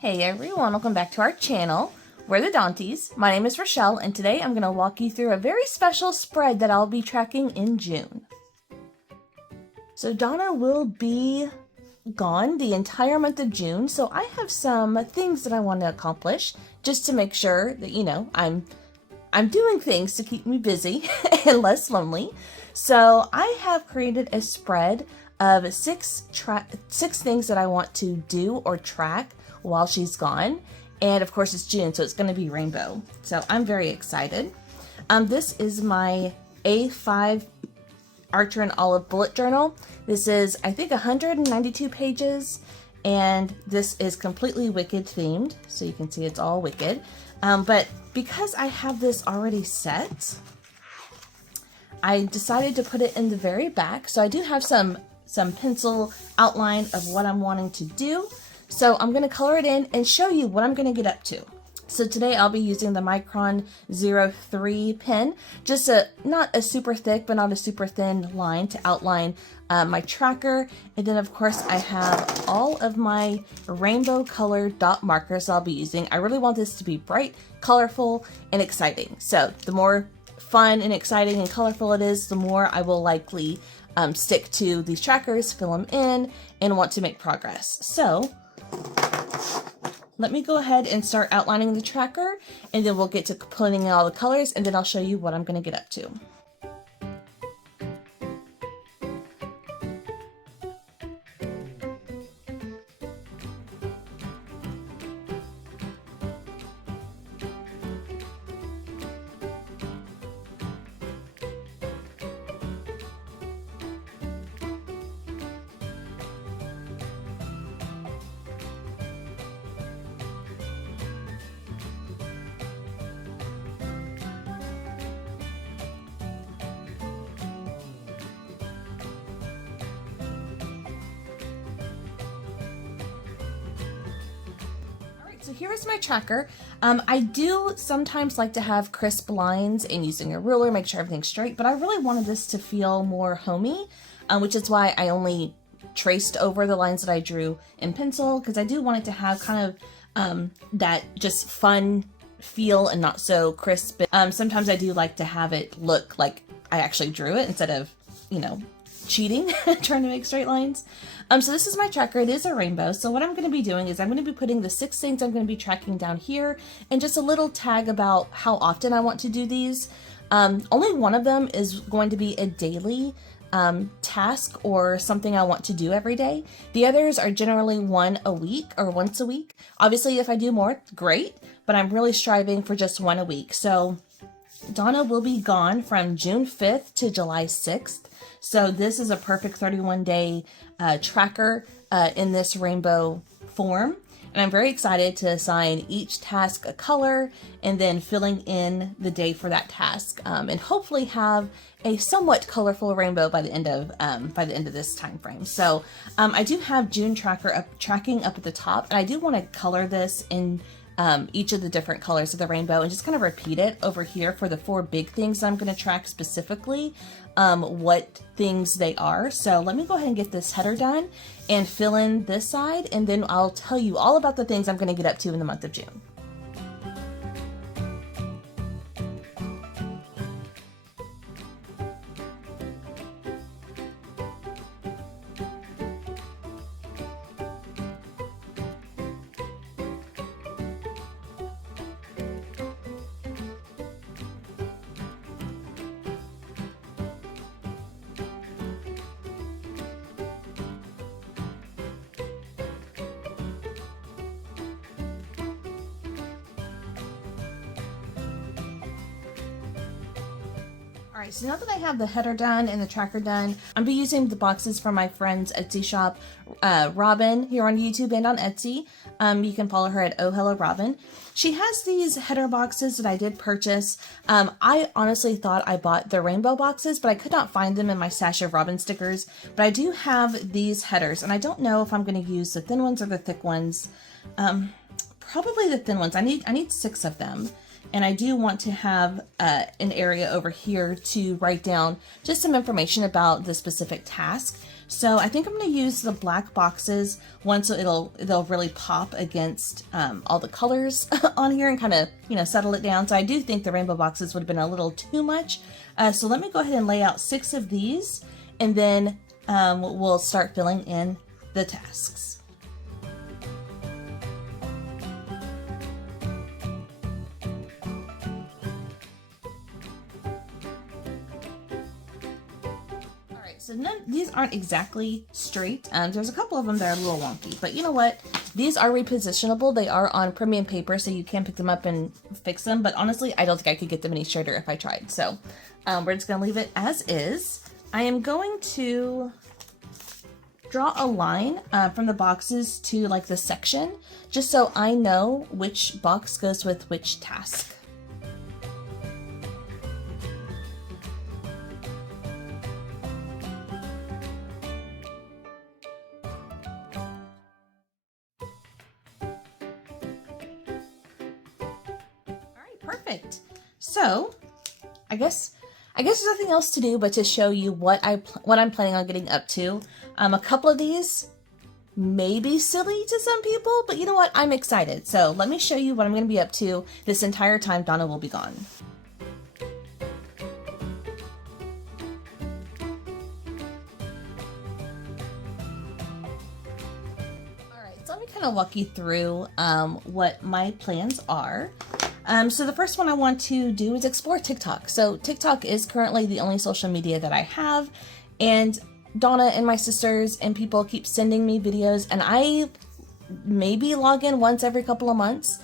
Hey everyone, welcome back to our channel. We're the Dawnties. My name is Rochelle, and today I'm going to walk you through a very special spread that I'll be tracking in June. So Donna will be gone the entire month of June, so I have some things that I want to accomplish just to make sure that, you know, I'm doing things to keep me busy and less lonely. So I have created a spread of six things that I want to do or track while she's gone. And of course it's June, so it's going to be rainbow. So I'm very excited. This is my A5 Archer and Olive bullet journal. This is, I think, 192 pages, and this is completely Wicked themed. So you can see it's all Wicked. But because I have this already set, I decided to put it in the very back. So I do have some pencil outline of what I'm wanting to do. So I'm going to color it in and show you what I'm going to get up to. So today I'll be using the Micron 03 pen, just not a super thick but not a super thin line to outline my tracker. And then of course I have all of my rainbow colored dot markers I'll be using. I really want this to be bright, colorful, and exciting. So the more fun and exciting and colorful it is, the more I will likely stick to these trackers, fill them in, and want to make progress. So let me go ahead and start outlining the tracker, and then we'll get to putting in all the colors, and then I'll show you what I'm going to get up to. So here is my tracker. I do sometimes like to have crisp lines and using a ruler, make sure everything's straight, but I really wanted this to feel more homey, which is why I only traced over the lines that I drew in pencil, because I do want it to have kind of that just fun feel and not so crisp. Sometimes I do like to have it look like I actually drew it instead of, you know, cheating, trying to make straight lines. So this is my tracker. It is a rainbow. So what I'm going to be doing is I'm going to be putting the 6 things I'm going to be tracking down here, and just a little tag about how often I want to do these. Only one of them is going to be a daily task or something I want to do every day. The others are generally one a week or once a week. Obviously, if I do more, great, but I'm really striving for just one a week. So Donna will be gone from June 5th to July 6th. So this is a perfect 31-day tracker in this rainbow form. And I'm very excited to assign each task a color and then filling in the day for that task, and hopefully have a somewhat colorful rainbow by the end of this time frame. So I do have June tracking up at the top, and I do want to color this in each of the different colors of the rainbow and just kind of repeat it over here for the 4 big things I'm going to track specifically, what things they are. So let me go ahead and get this header done and fill in this side, and then I'll tell you all about the things I'm going to get up to in the month of June. Alright, so now that I have the header done and the tracker done, I'm be using the boxes from my friend's Etsy shop, Robin, here on YouTube and on Etsy. You can follow her at Oh Hello Robin. She has these header boxes that I did purchase. I honestly thought I bought the rainbow boxes, but I could not find them in my stash of Robin stickers. But I do have these headers, and I don't know if I'm going to use the thin ones or the thick ones. Probably the thin ones. I need 6 of them. And I do want to have an area over here to write down just some information about the specific task. So I think I'm going to use the black boxes one so they'll really pop against all the colors on here and kind of, you know, settle it down. So I do think the rainbow boxes would have been a little too much. So let me go ahead and lay out 6 of these, and then we'll start filling in the tasks. So these aren't exactly straight. There's a couple of them that are a little wonky, but you know what? These are repositionable. They are on premium paper, so you can pick them up and fix them. But honestly, I don't think I could get them any straighter if I tried. So we're just gonna leave it as is. I am going to draw a line from the boxes to like the section, just so I know which box goes with which task. Perfect. So I guess there's nothing else to do but to show you what I'm planning on getting up to. A couple of these may be silly to some people, but you know what? I'm excited. So let me show you what I'm going to be up to this entire time Donna will be gone. All right, so let me kind of walk you through what my plans are. So the first one I want to do is explore TikTok. So TikTok is currently the only social media that I have, and Donna and my sisters and people keep sending me videos, and I maybe log in once every couple of months.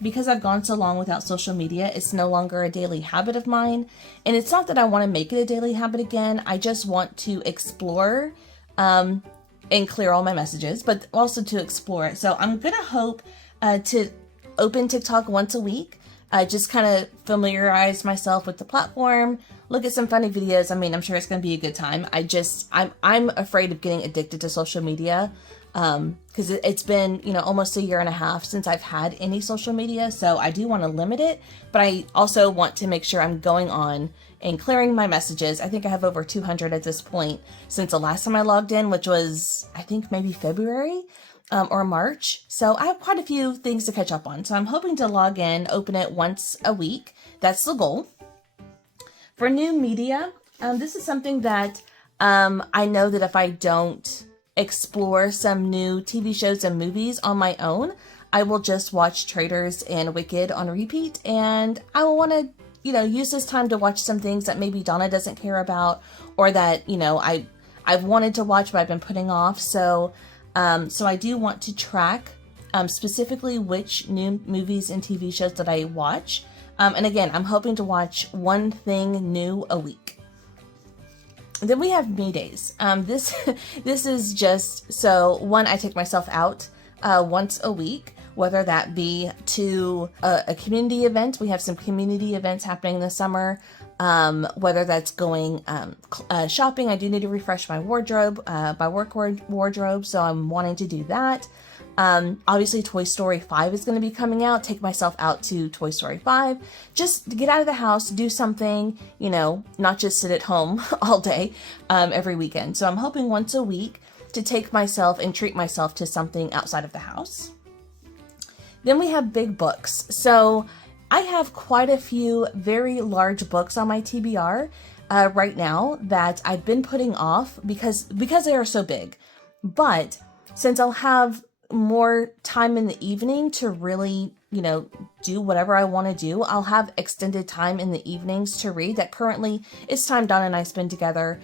Because I've gone so long without social media, it's no longer a daily habit of mine. And it's not that I want to make it a daily habit again. I just want to explore and clear all my messages, but also to explore it. So I'm going to hope to open TikTok once a week, just kind of familiarize myself with the platform, look at some funny videos. I mean, I'm sure it's going to be a good time. I'm afraid of getting addicted to social media, because it's been, you know, almost 1.5 years since I've had any social media. So I do want to limit it, but I also want to make sure I'm going on and clearing my messages. I think I have over 200 at this point since the last time I logged in, which was, I think, maybe February. Or March. So I have quite a few things to catch up on. So I'm hoping to log in, open it once a week. That's the goal. For new media, this is something that I know that if I don't explore some new TV shows and movies on my own, I will just watch Traitors and Wicked on repeat. And I will want to, you know, use this time to watch some things that maybe Donna doesn't care about, or that, you know, I've wanted to watch but I've been putting off. So I do want to track specifically which new movies and TV shows that I watch. And again, I'm hoping to watch one thing new a week. Then we have me days. This is just so, one, I take myself out once a week, whether that be to a community event. We have some community events happening this summer. Whether that's going shopping. I do need to refresh my wardrobe, my work wardrobe, so I'm wanting to do that. Obviously Toy Story 5 is going to be coming out. Take myself out to Toy Story 5, just to get out of the house, do something, you know, not just sit at home all day, every weekend. So I'm hoping once a week to take myself and treat myself to something outside of the house. Then we have big books. So I have quite a few very large books on my TBR right now that I've been putting off because they are so big. But since I'll have more time in the evening to really, you know, do whatever I want to do, I'll have extended time in the evenings to read. That currently it's time Donna and I spend together.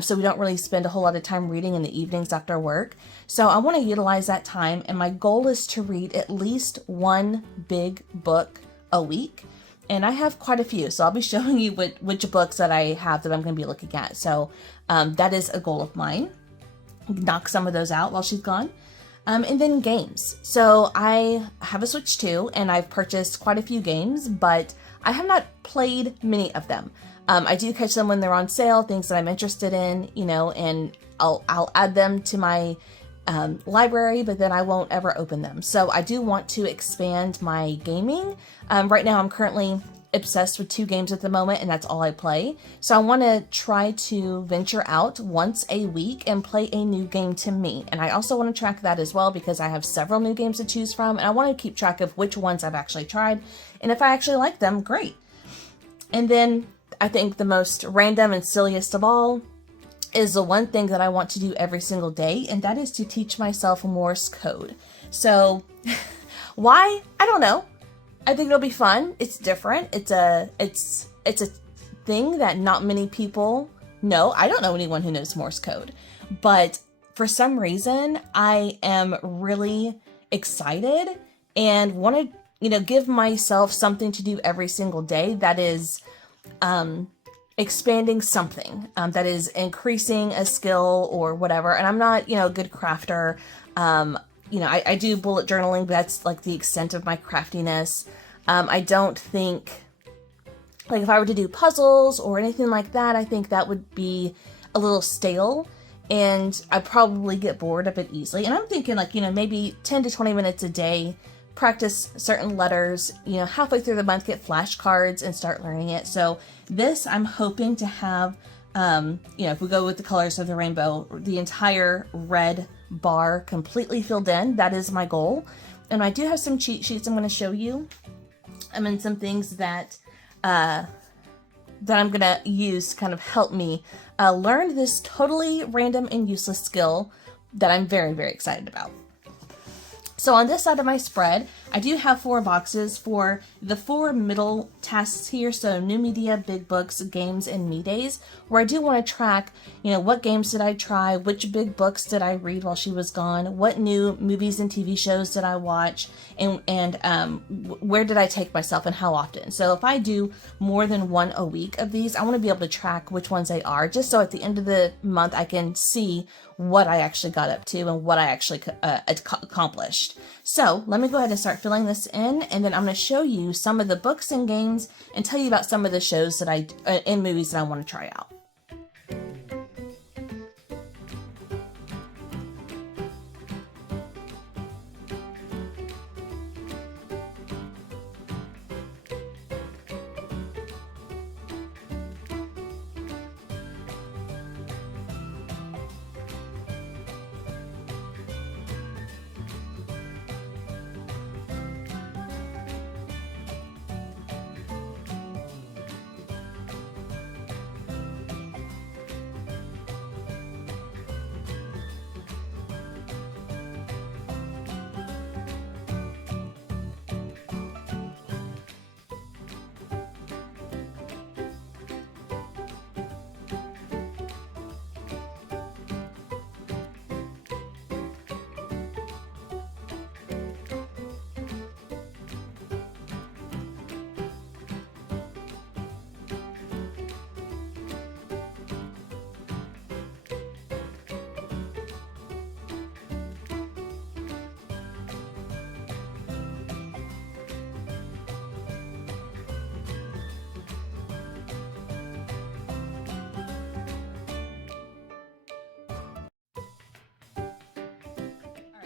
So we don't really spend a whole lot of time reading in the evenings after work. So I want to utilize that time. And my goal is to read at least one big book a week. And I have quite a few. So I'll be showing you which books that I have that I'm going to be looking at. So that is a goal of mine. Knock some of those out while she's gone. And then games. So I have a Switch 2 and I've purchased quite a few games, but I have not played many of them. I do catch them when they're on sale, things that I'm interested in, you know, and I'll add them to my library, but then I won't ever open them. So I do want to expand my gaming. Right now I'm currently obsessed with 2 games at the moment, and that's all I play. So I want to try to venture out once a week and play a new game to me. And I also want to track that as well because I have several new games to choose from, and I want to keep track of which ones I've actually tried. And if I actually like them, great. And then I think the most random and silliest of all is the one thing that I want to do every single day, and that is to teach myself Morse code. So why? I don't know. I think it'll be fun. It's different. It's a thing that not many people know. I don't know anyone who knows Morse code, but for some reason I am really excited and want to, you know, give myself something to do every single day that is expanding something, that is increasing a skill or whatever. And I'm not, you know, a good crafter. You know, I do bullet journaling, but that's like the extent of my craftiness. I don't think, like if I were to do puzzles or anything like that, I think that would be a little stale and I'd probably get bored of it easily. And I'm thinking like, you know, maybe 10 to 20 minutes a day, practice certain letters, you know, halfway through the month, get flashcards and start learning it. So this, I'm hoping to have, you know, if we go with the colors of the rainbow, the entire red bar completely filled in. That is my goal. And I do have some cheat sheets I'm going to show you. I mean, some things that, that I'm going to use to kind of help me learn this totally random and useless skill that I'm very, very excited about. So on this side of my spread, I do have 4 boxes for the 4 middle tasks here. So new media, big books, games, and me days, where I do want to track, you know, what games did I try? Which big books did I read while she was gone? What new movies and TV shows did I watch? And where did I take myself and how often? So if I do more than 1 a week of these, I want to be able to track which ones they are, just so at the end of the month, I can see what I actually got up to and what I actually accomplished. So let me go ahead and start filling this in, and then I'm going to show you some of the books and games and tell you about some of the shows that and movies that I want to try out.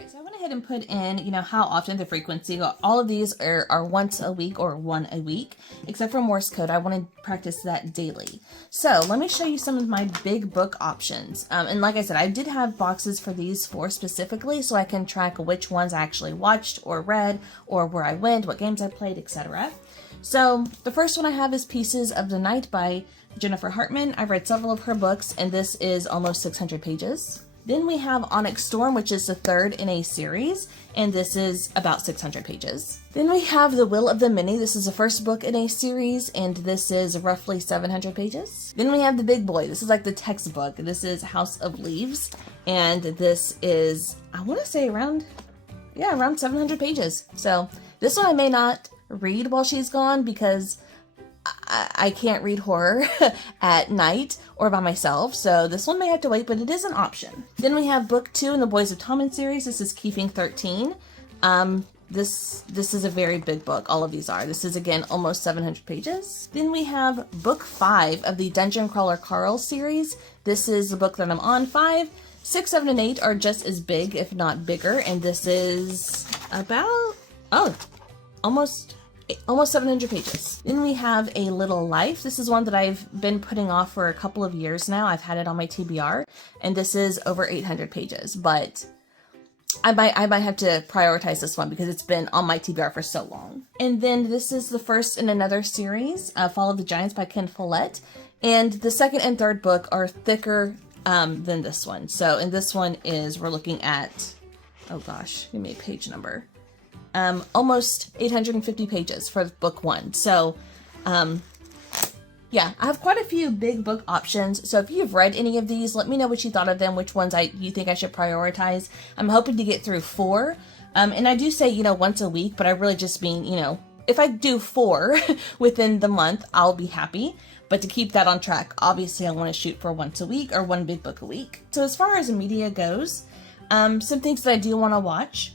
So I went ahead and put in, you know, how often, the frequency. All of these are once a week or 1 a week, except for Morse code. I want to practice that daily. So let me show you some of my big book options. And like I said, I did have boxes for these 4 specifically, so I can track which ones I actually watched or read, or where I went, what games I played, etc. So the first one I have is Pieces of the Night by Jennifer Hartman. I've read several of her books, and this is almost 600 pages. Then we have Onyx Storm, which is the 3rd in a series, and this is about 600 pages. Then we have The Will of the Many. This is the 1st book in a series, and this is roughly 700 pages. Then we have The Big Boy. This is like the textbook. This is House of Leaves, and this is, I want to say around 700 pages. So this one I may not read while she's gone because I can't read horror at night or by myself, so this one may have to wait, but it is an option. Then we have book 2 in the Boys of Tommen series. This is Keeping 13. This is a very big book. All of these are. This is, again, almost 700 pages. Then we have book 5 of the Dungeon Crawler Carl series. This is the book that I'm on. 5, 6, 7, and 8 are just as big, if not bigger, and this is about, almost almost 700 pages. Then we have A Little Life. This is one that I've been putting off for a couple of years now. I've had it on my TBR, and this is over 800 pages, but I might have to prioritize this one because it's been on my TBR for so long. And then this is the first in another series, Fall of the Giants by Ken Follett. And the second and third book are thicker than this one. So in this one we're looking at, oh gosh, give me a page number. Almost 850 pages for book one. So yeah, I have quite a few big book options. So if you've read any of these, let me know what you thought of them, which ones you think I should prioritize. I'm hoping to get through 4. And I do say, once a week, but I really just mean, if I do 4 within the month, I'll be happy. But to keep that on track, obviously I want to shoot for once a week or one big book a week. So as far as media goes, some things that I do want to watch.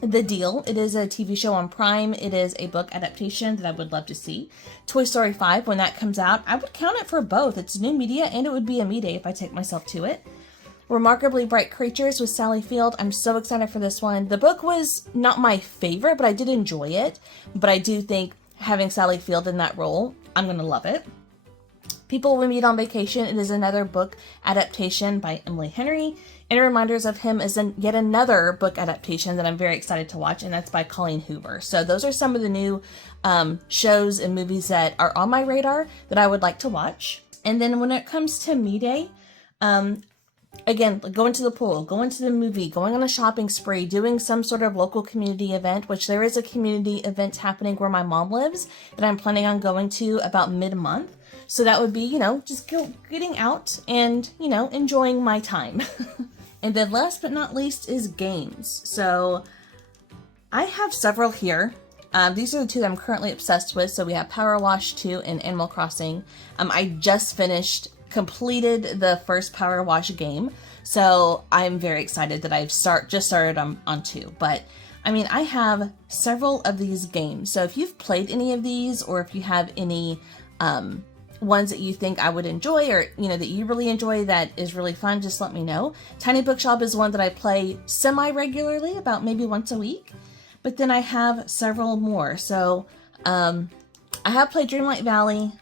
The Deal. It is a TV show on Prime. It is a book adaptation that I would love to see. Toy Story 5, when that comes out, I would count it for both. It's new media and it would be a me day if I take myself to it. Remarkably Bright Creatures with Sally Field. I'm so excited for this one. The book was not my favorite, but I did enjoy it. But I do think having Sally Field in that role, I'm going to love it. People We Meet on Vacation. It is another book adaptation by Emily Henry. And Reminders of Him is yet another book adaptation that I'm very excited to watch, and that's by Colleen Hoover. So those are some of the new shows and movies that are on my radar that I would like to watch. And then when it comes to me day, again, going to the pool, going to the movie, going on a shopping spree, doing some sort of local community event, which there is a community event happening where my mom lives that I'm planning on going to about mid-month. So that would be, just getting out and, enjoying my time. And then last but not least is games. So I have several here. These are the 2 that I'm currently obsessed with. So we have Power Wash 2 and Animal Crossing. I just completed the first Power Wash game. So I'm very excited that I've just started on 2. But I have several of these games. So if you've played any of these, or if you have any ones that you think I would enjoy, or that you really enjoy that is really fun, just let me know. Tiny Bookshop is one that I play semi-regularly, about maybe once a week. But then I have several more. So I have played Dreamlight Valley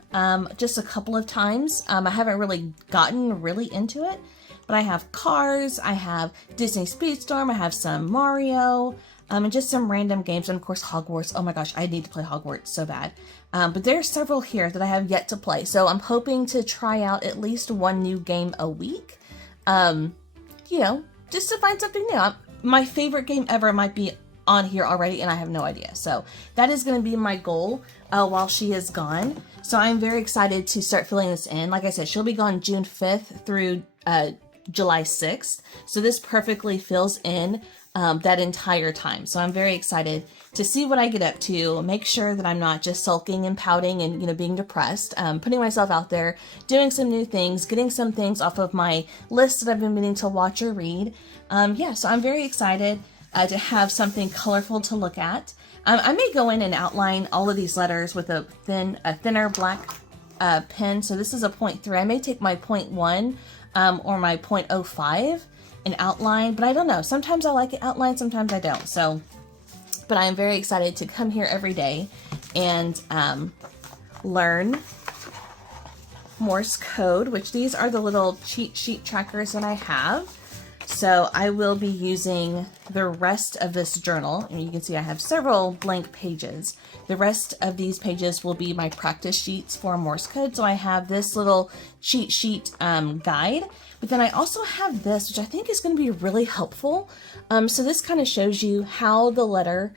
just a couple of times. I haven't really gotten into it. But I have Cars, I have Disney Speedstorm, I have some Mario, and just some random games, and of course Hogwarts. Oh my gosh, I need to play Hogwarts so bad. But there are several here that I have yet to play, so I'm hoping to try out at least one new game a week. Just to find something new. My favorite game ever might be on here already, and I have no idea. So that is going to be my goal while she is gone. So I'm very excited to start filling this in. Like I said, she'll be gone June 5th through July 6th. So this perfectly fills in that entire time. So I'm very excited to see what I get up to, make sure that I'm not just sulking and pouting and, being depressed, putting myself out there, doing some new things, getting some things off of my list that I've been meaning to watch or read. So I'm very excited to have something colorful to look at. I may go in and outline all of these letters with a thinner black pen. So this is a 0.3. I may take my 0.1 or my 0.05 and outline, but I don't know. Sometimes I like it outlined, sometimes I don't. So, but I am very excited to come here every day and learn Morse code, which these are the little cheat sheet trackers that I have. So I will be using the rest of this journal, and you can see I have several blank pages. The rest of these pages will be my practice sheets for Morse code. So I have this little cheat sheet guide, but then I also have this, which I think is going to be really helpful. So this kind of shows you how the letter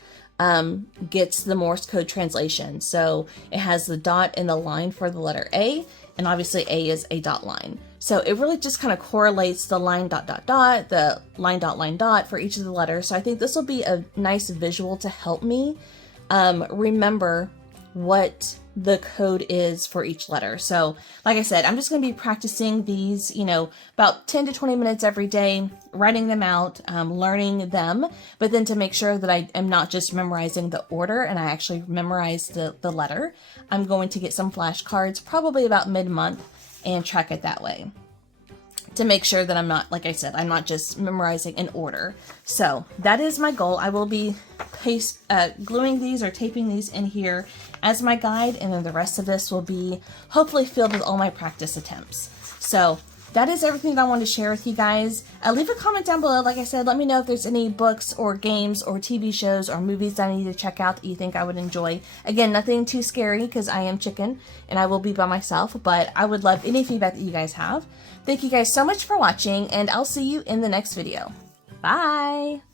gets the Morse code translation. So it has the dot and the line for the letter A, and obviously A is a dot line. So it really just kind of correlates the line dot dot dot, the line dot for each of the letters. So I think this will be a nice visual to help me remember what the code is for each letter. So like I said, I'm just going to be practicing these, about 10 to 20 minutes every day, writing them out, learning them, but then to make sure that I am not just memorizing the order and I actually memorize the letter, I'm going to get some flashcards probably about mid-month and track it that way. to make sure that I'm not, like I said, I'm not just memorizing in order. So that is my goal. I will be gluing these or taping these in here as my guide, and then the rest of this will be hopefully filled with all my practice attempts. So that is everything that I wanted to share with you guys. Leave a comment down below. Like I said, let me know if there's any books or games or TV shows or movies that I need to check out that you think I would enjoy. Again, nothing too scary because I am chicken and I will be by myself, but I would love any feedback that you guys have. Thank you guys so much for watching, and I'll see you in the next video. Bye!